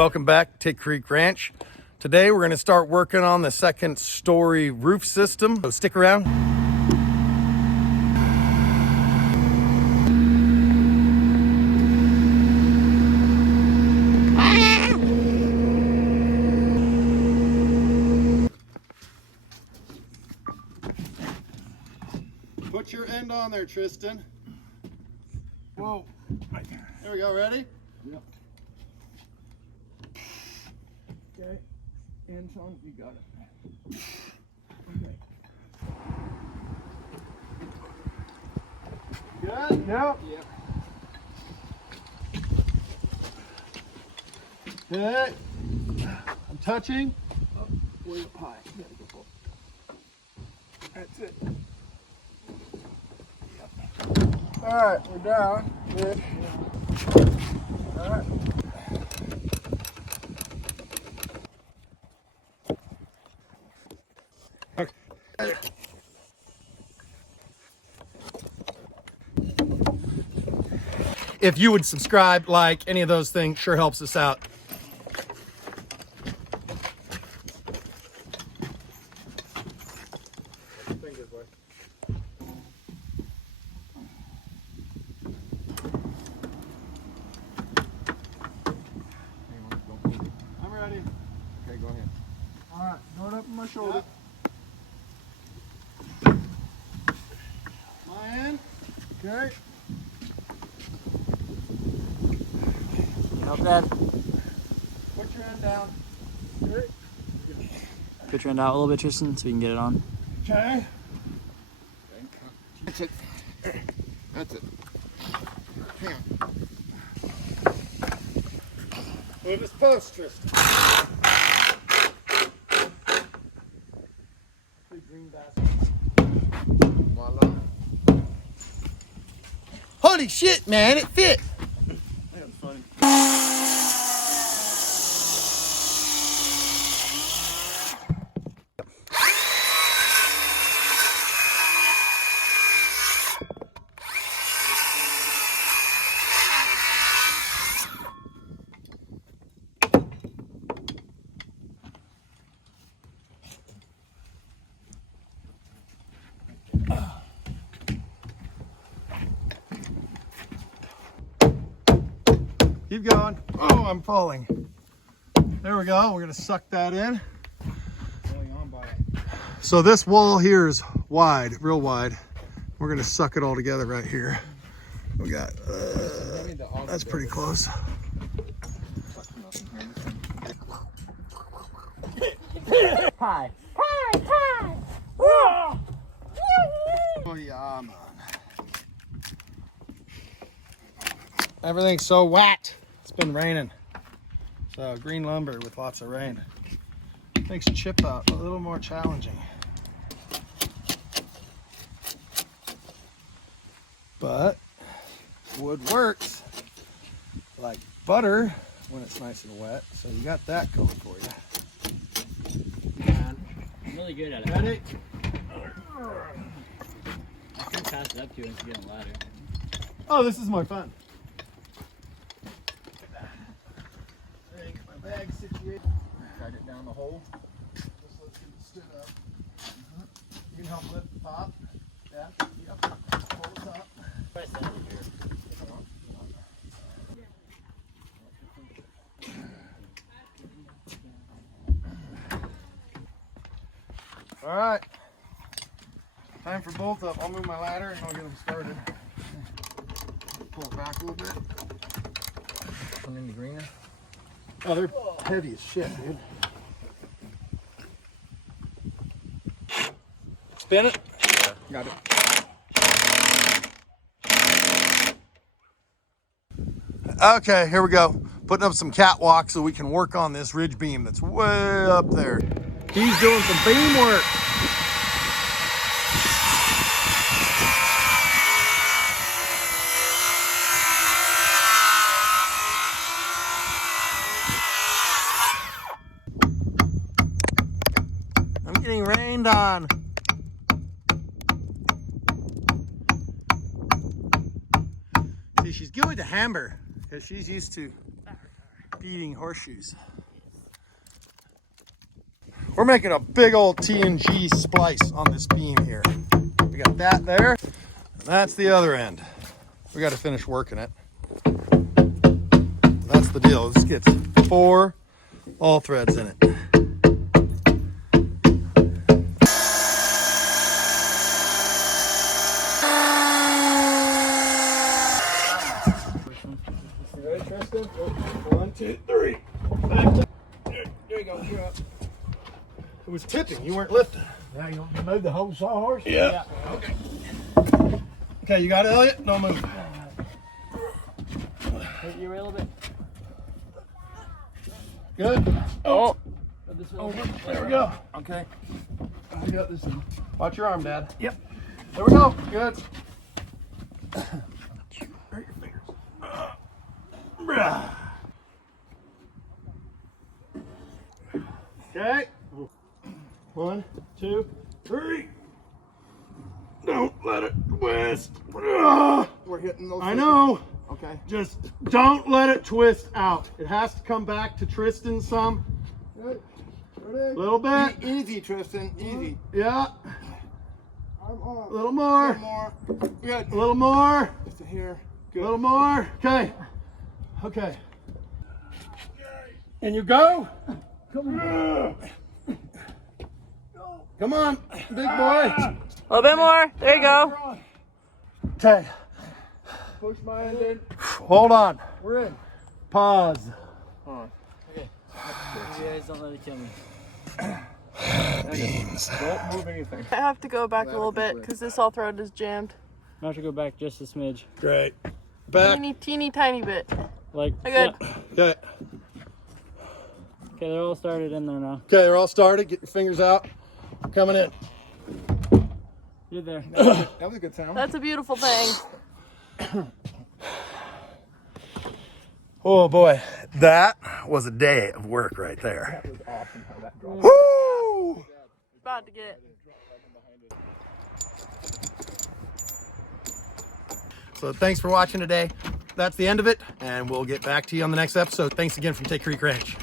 welcome back to Tick Creek Ranch. Today we're going to start working on the second story roof system, so stick around. Put your end on there, Tristan. Whoa. There we go, ready? Yep. Okay. Anton, you got it. Okay. Good? Yep. Yep. Okay. I'm touching. Oh, way up high. You gotta go up. That's it. Yep. Alright, we're down. Good. Alright. If you would subscribe, like, any of those things, sure helps us out. I'm ready. Okay, go ahead. Alright, going up on my shoulder. My hand. Okay. Help, Dad. Put your hand down. Okay. Put your hand out a little bit, Tristan, so we can get it on. Okay. That's it. That's it. Hang on. Move this post, Tristan. Big green basket. Voila. Holy shit, man, it fit. That was funny. Keep going. Oh, I'm falling. There we go. We're gonna suck that in. Going on by. So this wall here is wide, real wide. We're gonna suck it all together right here. We got, that's pretty close. Hi. Oh yeah, man. Everything's so wet. It's been raining. So green lumber with lots of rain. Makes chip out a little more challenging. But wood works like butter when it's nice and wet. So you got that going for you. Man, I'm really good at it. Ready? I can pass it up to you once you get on the ladder. Oh, this is more fun. Get my bag situated. Guide it down the hole. Just let's get it stood up. You can help lift the top. Yeah. Yep. Pull the top. Try to set it here. All right. Time for bolt up. I'll move my ladder and I'll get them started. Pull it back a little bit. Turn into greener. Oh, they're heavy as shit, dude. Spin it. Got it. Okay, here we go. Putting up some catwalk so we can work on this ridge beam that's way up there. He's doing some beam work. I'm getting rained on. See, she's good with the hammer because she's used to beating horseshoes. We're making a big old TNG splice on this beam here. We got that there, and that's the other end. We got to finish working it. That's the deal. This gets 4 all threads in it. Ready, Tristan? 1, 2, 3. There you go. You're up. It was tipping. You weren't lifting. Now you want me to move the whole sawhorse? Yeah. Okay. Okay, you got it, Elliot? Don't move. Hit you a little bit. Good. Oh. There we go. Okay. I got this one. Watch your arm, Dad. Yep. There we go. Good. Hurt your fingers. Okay. 1, 2, 3. Don't let it twist. We're hitting those. I know. Okay. Just don't let it twist out. It has to come back to Tristan some. Good. A little bit. Easy, Tristan. Easy. Yeah. Arm on. A little more. More. Good. A little more. Just here. A Good. little more. Okay. Okay. And you go. Come on. Come on, big boy. A little bit more. There you go. Okay. Push my end in. Hold on. We're in. Pause. Okay. You guys don't let it kill me. Beams. Don't move anything. I have to go back a little bit because this all thread is jammed. I have to go back just a smidge. Great. Back. Teeny tiny bit. Like. I good. Yeah. Okay. Okay, they're all started in there now. Okay, they're all started. Get your fingers out. Coming in. You're there. That was a good sound. That's a beautiful thing. Oh boy, that was a day of work right there. That was awesome how that dropped. Woo! About to get. So thanks for watching today. That's the end of it, and we'll get back to you on the next episode. Thanks again from Take Creek Ranch.